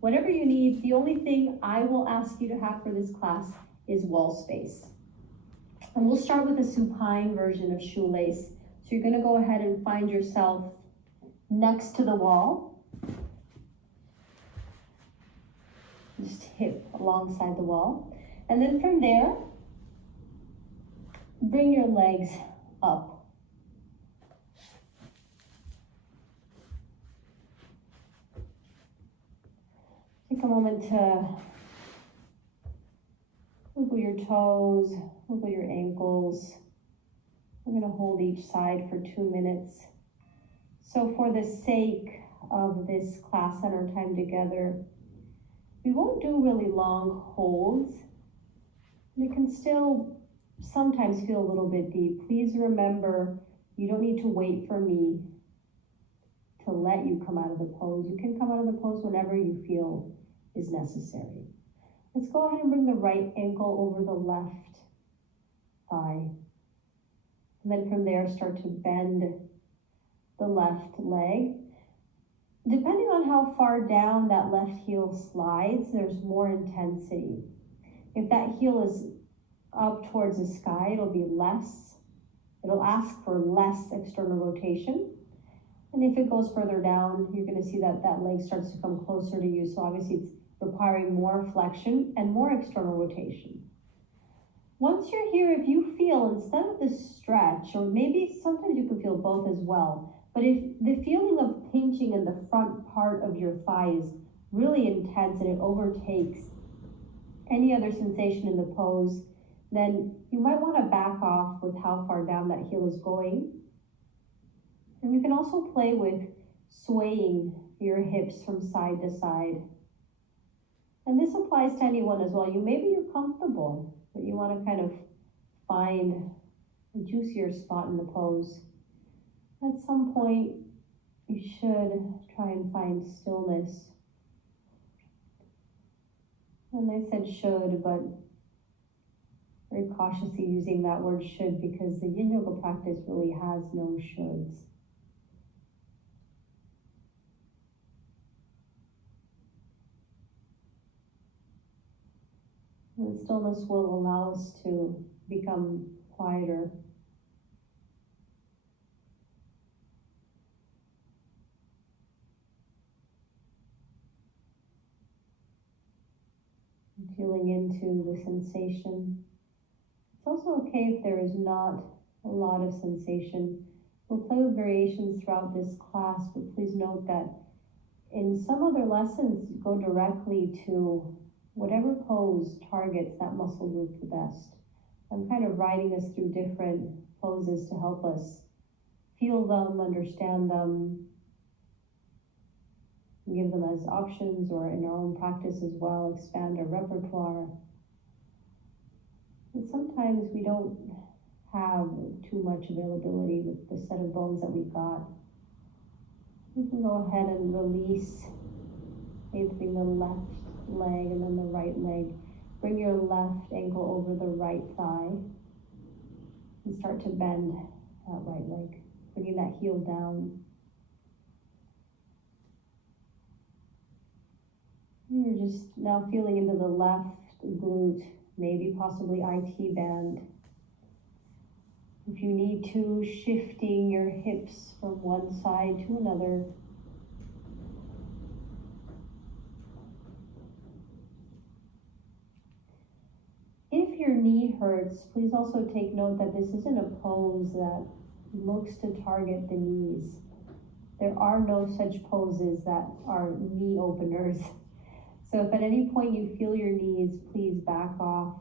Whatever you need, the only thing I will ask you to have for this class is wall space. And we'll start with a supine version of shoelace. So you're going to go ahead and find yourself next to the wall. Just hip alongside the wall. And then from there, bring your legs up. Take a moment to wiggle your toes, wiggle your ankles. We're going to hold each side for 2 minutes. So for the sake of this class and our time together, we won't do really long holds. It can still sometimes feel a little bit deep. Please remember, you don't need to wait for me to let you come out of the pose. You can come out of the pose whenever you feel is necessary. Let's go ahead and bring the right ankle over the left thigh. And then from there, start to bend the left leg. Depending on how far down that left heel slides, there's more intensity. If that heel is up towards the sky, it'll be less. It'll ask for less external rotation. And if it goes further down, you're going to see that that leg starts to come closer to you. So obviously it's requiring more flexion and more external rotation. Once you're here, if you feel, instead of this stretch, or maybe sometimes you can feel both as well, but if the feeling of pinching in the front part of your thigh is really intense and it overtakes any other sensation in the pose, then you might want to back off with how far down that heel is going. And you can also play with swaying your hips from side to side. And this applies to anyone as well. Maybe you're comfortable, but you want to kind of find a juicier spot in the pose. At some point, you should try and find stillness. And I said should, but very cautiously using that word should, because the yin yoga practice really has no shoulds. And stillness will allow us to become quieter. Feeling into the sensation. It's also okay if there is not a lot of sensation. We'll play with variations throughout this class, but please note that in some other lessons, go directly to whatever pose targets that muscle group the best. I'm kind of riding us through different poses to help us feel them, understand them, give them as options, or in our own practice as well, expand our repertoire. And sometimes we don't have too much availability with the set of bones that we've got. You can go ahead and release, maybe the left leg and then the right leg. Bring your left ankle over the right thigh and start to bend that right leg, bringing that heel down. You're just now feeling into the left glute, maybe possibly IT band. If you need to, shifting your hips from one side to another. If your knee hurts, please also take note that this isn't a pose that looks to target the knees. There are no such poses that are knee openers. So if at any point you feel your knees, please back off.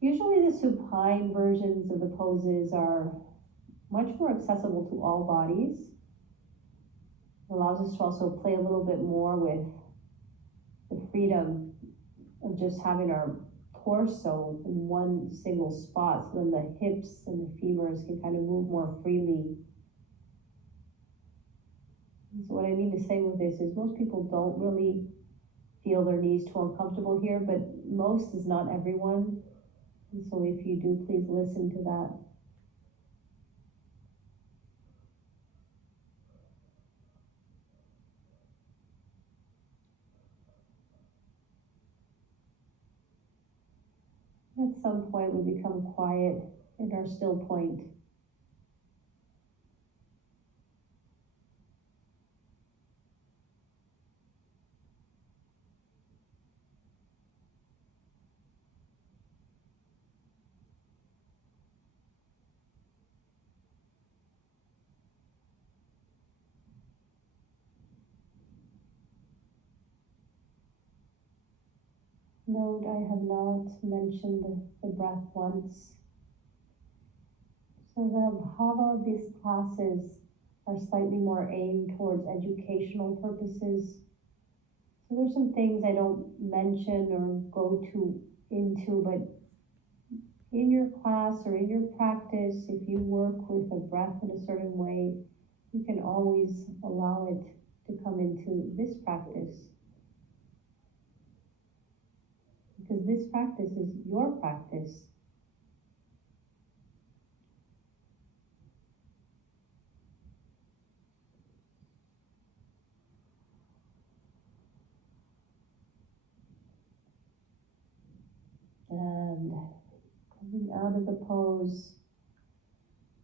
Usually the supine versions of the poses are much more accessible to all bodies. It allows us to also play a little bit more with the freedom of just having our torso in one single spot, so then the hips and the femurs can kind of move more freely. So what I mean to say with this is most people don't really feel their knees too uncomfortable here, but most is not everyone. And so if you do, please listen to that. At some point we become quiet in our still point. Note, I have not mentioned the breath once. So the bhava of these classes are slightly more aimed towards educational purposes. So there's some things I don't mention or go into, but in your class or in your practice, if you work with the breath in a certain way, you can always allow it to come into this practice. Because this practice is your practice. And coming out of the pose,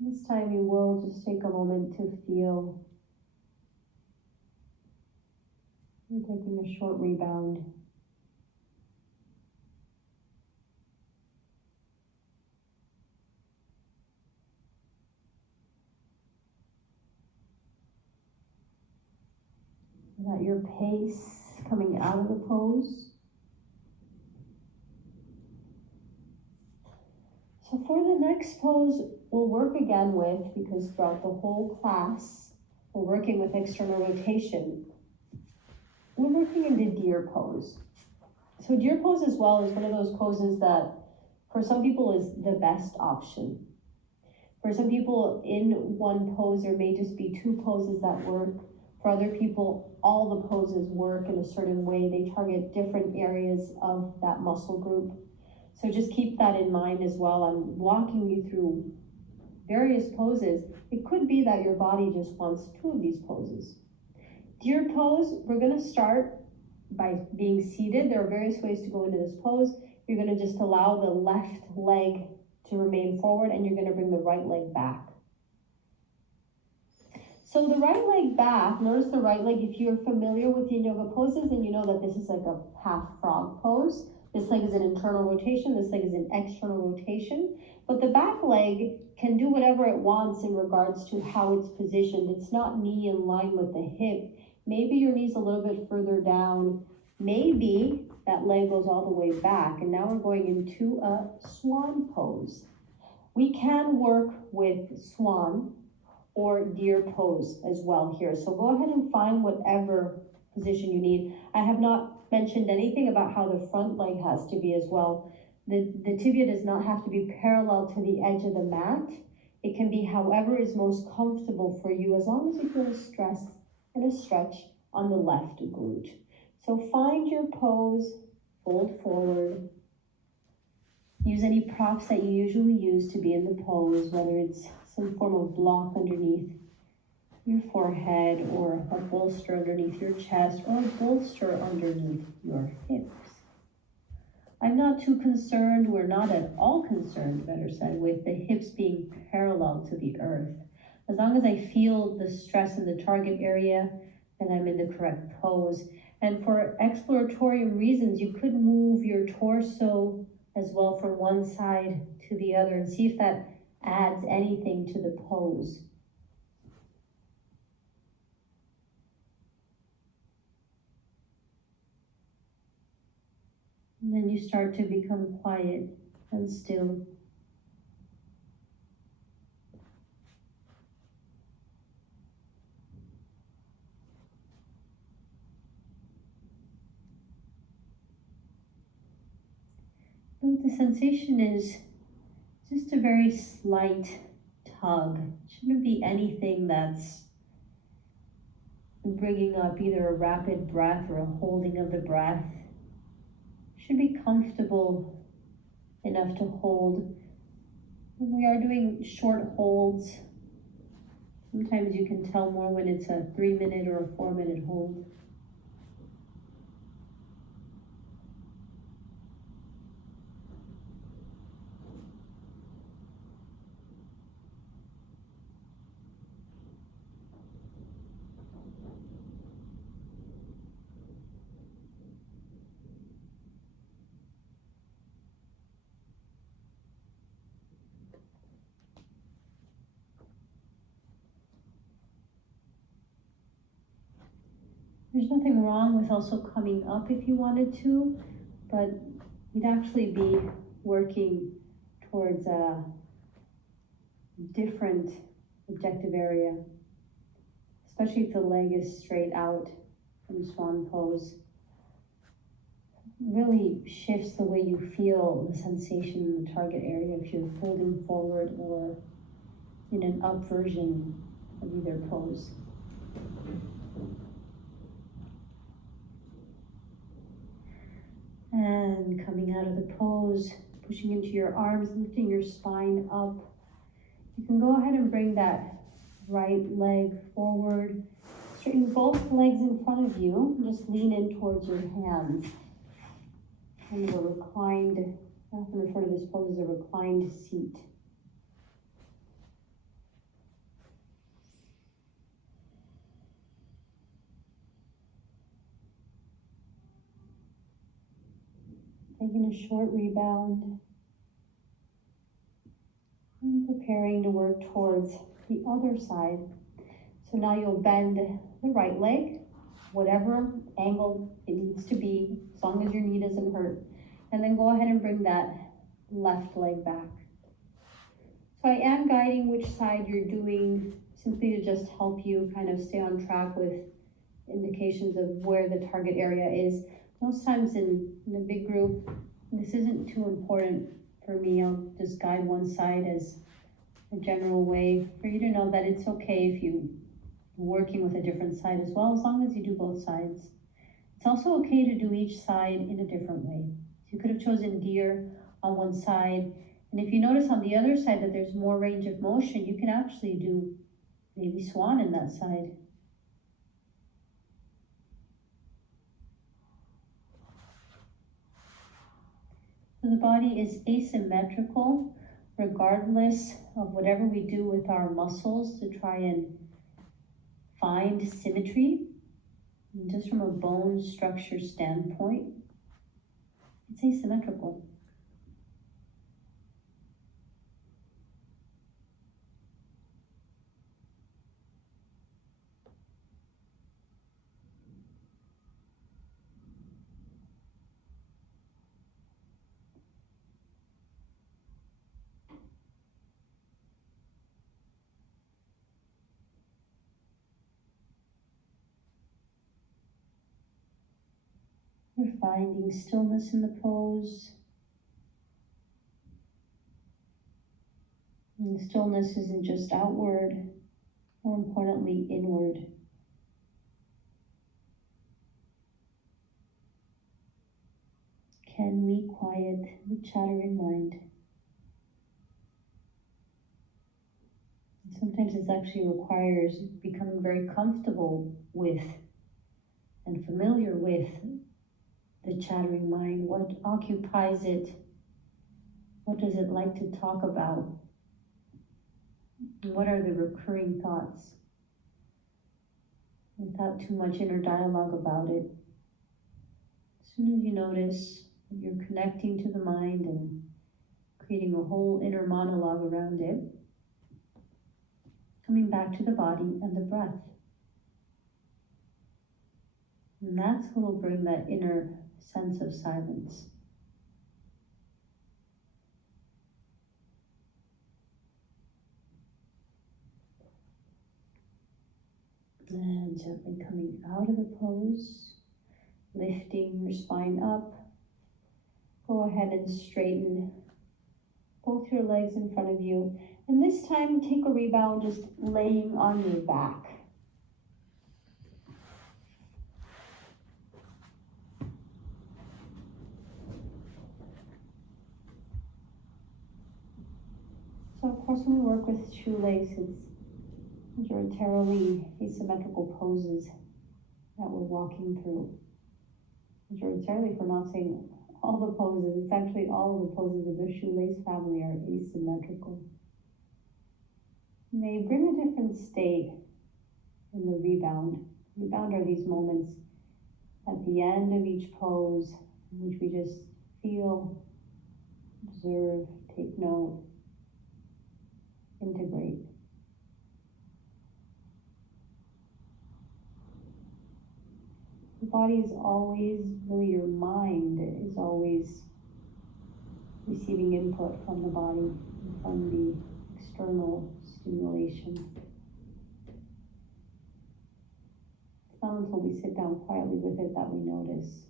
this time you will just take a moment to feel. You're taking a short rebound. And at your pace, coming out of the pose. So for the next pose, we'll work again with, because throughout the whole class, we're working with external rotation. We're working in the deer pose. So deer pose as well is one of those poses that for some people is the best option. For some people in one pose, there may just be two poses that work. For other people, all the poses work in a certain way. They target different areas of that muscle group. So just keep that in mind as well. I'm walking you through various poses. It could be that your body just wants two of these poses. Deer pose, we're going to start by being seated. There are various ways to go into this pose. You're going to just allow the left leg to remain forward, and you're going to bring the right leg back. So the right leg back, notice the right leg, if you're familiar with yin yoga poses, then you know that this is like a half frog pose. This leg is an internal rotation, this leg is an external rotation. But the back leg can do whatever it wants in regards to how it's positioned. It's not knee in line with the hip. Maybe your knee's a little bit further down. Maybe that leg goes all the way back. And now we're going into a swan pose. We can work with swan or deer pose as well here. So go ahead and find whatever position you need. I have not mentioned anything about how the front leg has to be as well. The tibia does not have to be parallel to the edge of the mat. It can be however is most comfortable for you, as long as you feel a stress and a stretch on the left glute. So find your pose, fold forward. Use any props that you usually use to be in the pose, whether it's some form of block underneath your forehead, or a bolster underneath your chest, or a bolster underneath your hips. I'm not too concerned, we're not at all concerned, better said, with the hips being parallel to the earth. As long as I feel the stress in the target area, then I'm in the correct pose. And for exploratory reasons, you could move your torso as well from one side to the other and see if that adds anything to the pose. And then you start to become quiet and still. Note the sensation is just a very slight tug. It shouldn't be anything that's bringing up either a rapid breath or a holding of the breath. Should be comfortable enough to hold. When we are doing short holds, sometimes you can tell more when it's a 3-minute or a 4-minute hold. There's nothing wrong with also coming up if you wanted to, but you'd actually be working towards a different objective area, especially if the leg is straight out in swan pose. Really shifts the way you feel the sensation in the target area if you're folding forward or in an up version of either pose. And coming out of the pose, pushing into your arms, lifting your spine up. You can go ahead and bring that right leg forward. Straighten both legs in front of you. Just lean in towards your hands. Kind of a reclined, I often refer to this pose as a reclined seat. Taking a short rebound and preparing to work towards the other side. So now you'll bend the right leg, whatever angle it needs to be, as long as your knee doesn't hurt. And then go ahead and bring that left leg back. So I am guiding which side you're doing, simply to just help you kind of stay on track with indications of where the target area is. Most times in a big group, this isn't too important for me. I'll just guide one side as a general way for you to know that it's okay if you're working with a different side as well, as long as you do both sides. It's also okay to do each side in a different way. So you could have chosen deer on one side, and if you notice on the other side that there's more range of motion, you can actually do maybe swan in that side. So the body is asymmetrical regardless of whatever we do with our muscles to try and find symmetry. And just from a bone structure standpoint, it's asymmetrical. We're finding stillness in the pose. And stillness isn't just outward, more importantly, inward. Can we quiet the chattering mind? And sometimes this actually requires becoming very comfortable with and familiar with the chattering mind. What occupies it? What does it like to talk about? And what are the recurring thoughts? Without too much inner dialogue about it. As soon as you notice that you're connecting to the mind and creating a whole inner monologue around it, coming back to the body and the breath. And that's what will bring that inner sense of silence. And gently coming out of the pose, lifting your spine up. Go ahead and straighten both your legs in front of you. And this time, take a rebound just laying on your back. So of course, when we work with shoelace, it's majoritarily asymmetrical poses that we're walking through. Majoritarily, if we're not saying all the poses, it's actually all of the poses of the shoelace family are asymmetrical. And they bring a different state in the rebound. Rebound are these moments at the end of each pose in which we just feel, observe, take note, integrate. The body is always, really your mind is always receiving input from the body, from the external stimulation. It's not until we sit down quietly with it that we notice.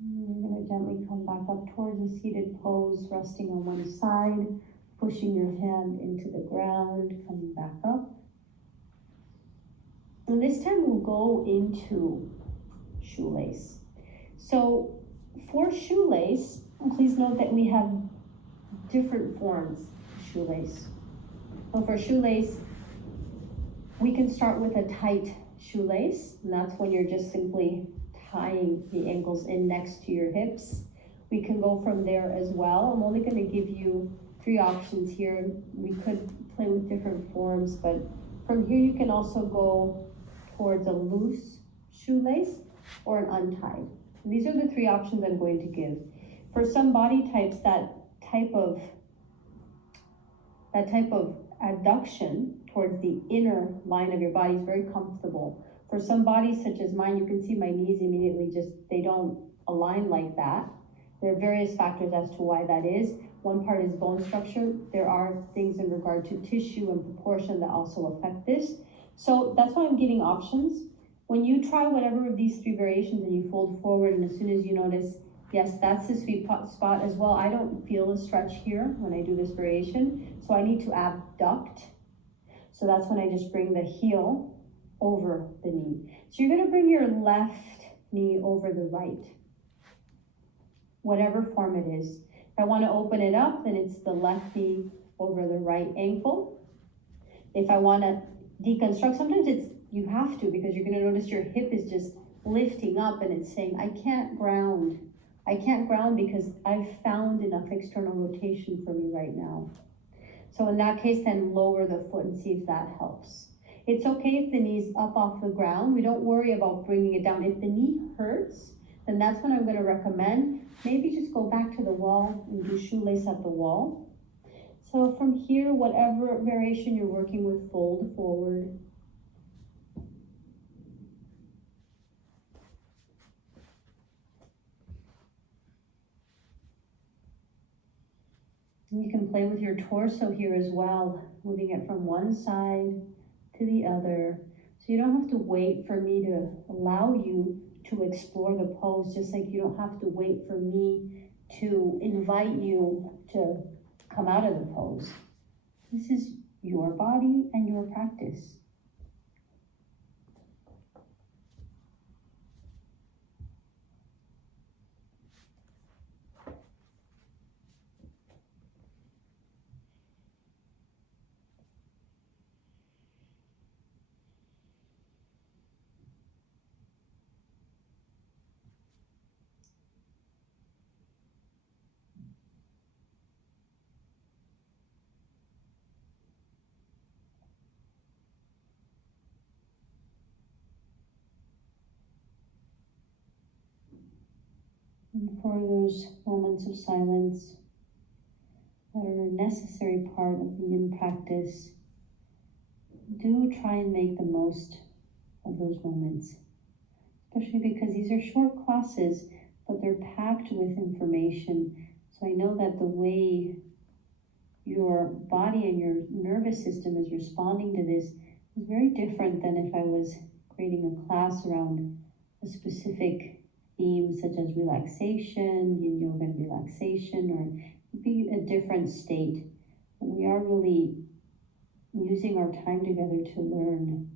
And you're going to gently come back up towards a seated pose, resting on one side, pushing your hand into the ground, coming back up. And this time we'll go into shoelace. So for shoelace, please note that we have different forms of shoelace. So for shoelace, we can start with a tight shoelace, and that's when you're just simply tying the ankles in next to your hips. We can go from there as well. I'm only going to give you 3 options here. We could play with different forms, but from here you can also go towards a loose shoelace or an untied. And these are the 3 options I'm going to give. For some body types, that type of adduction towards the inner line of your body is very comfortable. For some bodies such as mine, you can see my knees immediately they don't align like that. There are various factors as to why that is. One part is bone structure. There are things in regard to tissue and proportion that also affect this. So that's why I'm giving options. When you try whatever of these 3 variations and you fold forward, and as soon as you notice, yes, that's the sweet spot as well. I don't feel a stretch here when I do this variation, so I need to abduct. So that's when I just bring the heel over the knee. So you're going to bring your left knee over the right, whatever form it is. If I want to open it up, then it's the left knee over the right ankle. If I want to deconstruct, sometimes you have to, because you're going to notice your hip is just lifting up and it's saying, I can't ground. I can't ground because I've found enough external rotation for me right now. So in that case, then lower the foot and see if that helps. It's okay if the knee's up off the ground. We don't worry about bringing it down. If the knee hurts, then that's when I'm going to recommend maybe just go back to the wall and do shoelace at the wall. So from here, whatever variation you're working with, fold forward. You can play with your torso here as well, moving it from one side to the other. So you don't have to wait for me to allow you to explore the pose, just like you don't have to wait for me to invite you to come out of the pose. This is your body and your practice. And for those moments of silence that are a necessary part of the yin practice, do try and make the most of those moments, especially because these are short classes, but they're packed with information. So I know that the way your body and your nervous system is responding to this is very different than if I was creating a class around a specific theme, such as relaxation, yin yoga and relaxation, or be a different state. We are really using our time together to learn.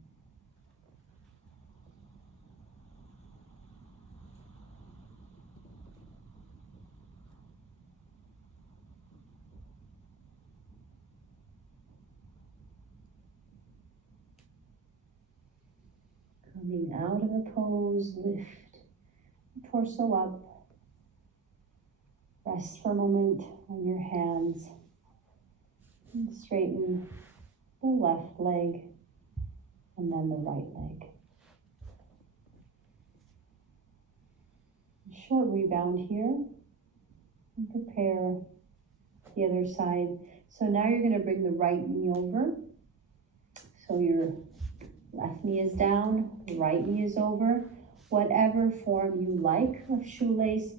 Coming out of the pose, lift the torso up. Rest for a moment on your hands. And straighten the left leg and then the right leg. A short rebound here. And prepare the other side. So now you're going to bring the right knee over. So your left knee is down, right knee is over. Whatever form you like of shoelace.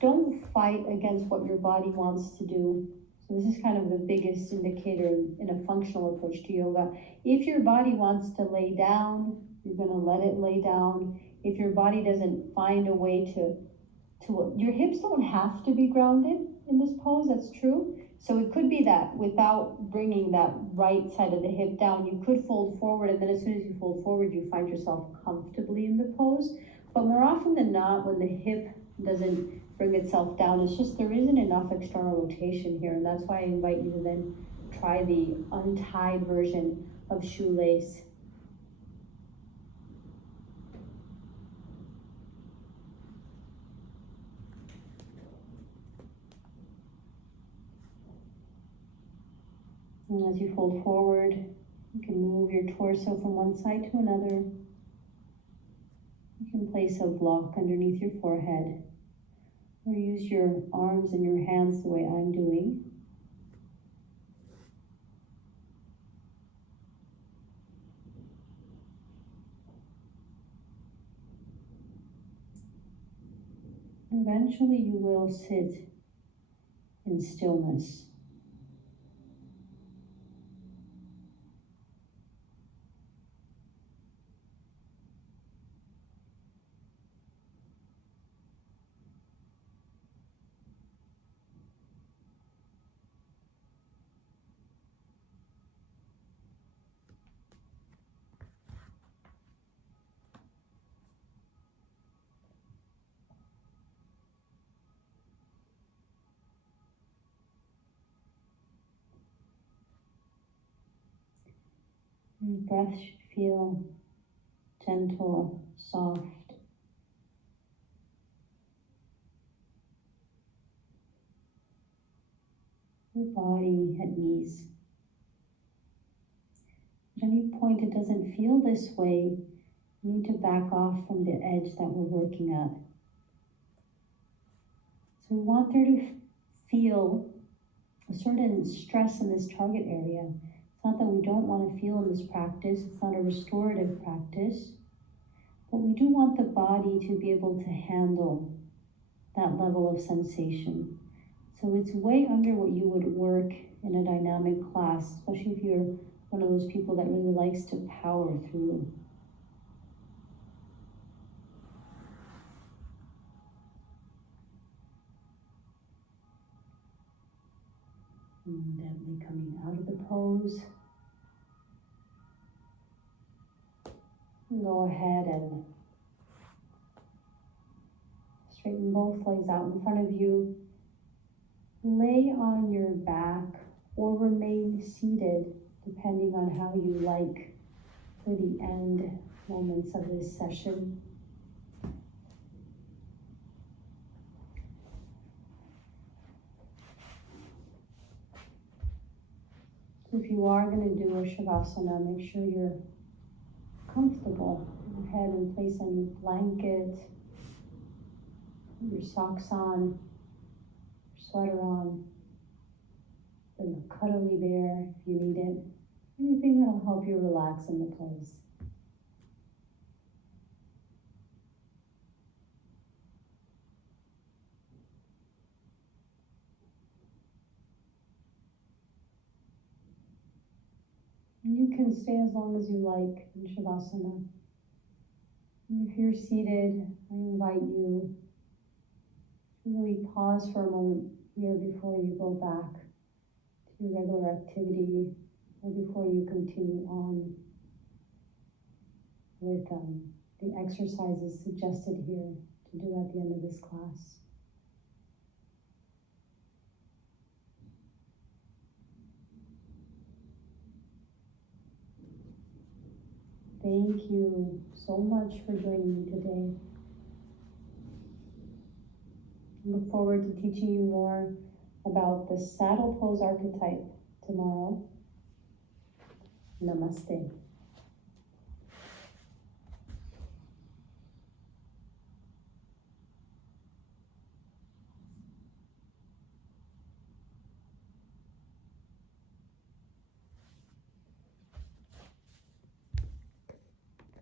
Don't fight against what your body wants to do. So this is kind of the biggest indicator in a functional approach to yoga. If your body wants to lay down, you're going to let it lay down. If your body doesn't find a way to your hips don't have to be grounded in this pose, that's true. So it could be that without bringing that right side of the hip down, you could fold forward, and then as soon as you fold forward, you find yourself comfortably in the pose. But more often than not, when the hip doesn't bring itself down, it's just there isn't enough external rotation here, and that's why I invite you to then try the untied version of shoelace. And as you fold forward, you can move your torso from one side to another. You can place a block underneath your forehead, or use your arms and your hands the way I'm doing. Eventually you will sit in stillness. Your breath should feel gentle, soft. Your body at ease. At any point it doesn't feel this way, you need to back off from the edge that we're working at. So we want there to feel a certain stress in this target area. It's not that we don't want to feel in this practice, it's not a restorative practice, but we do want the body to be able to handle that level of sensation. So it's way under what you would work in a dynamic class, especially if you're one of those people that really likes to power through. And gently coming out of the pose. Go ahead and straighten both legs out in front of you. Lay on your back or remain seated, depending on how you like for the end moments of this session. So if you are going to do a Shavasana, make sure you're comfortable. Go ahead and place any blanket, your socks on, your sweater on, bring a cuddly bear if you need it. Anything that'll help you relax in the pose. You can stay as long as you like in Shavasana. And if you're seated, I invite you to really pause for a moment here before you go back to your regular activity or before you continue on with the exercises suggested here to do at the end of this class. Thank you so much for joining me today. I look forward to teaching you more about the saddle pose archetype tomorrow. Namaste.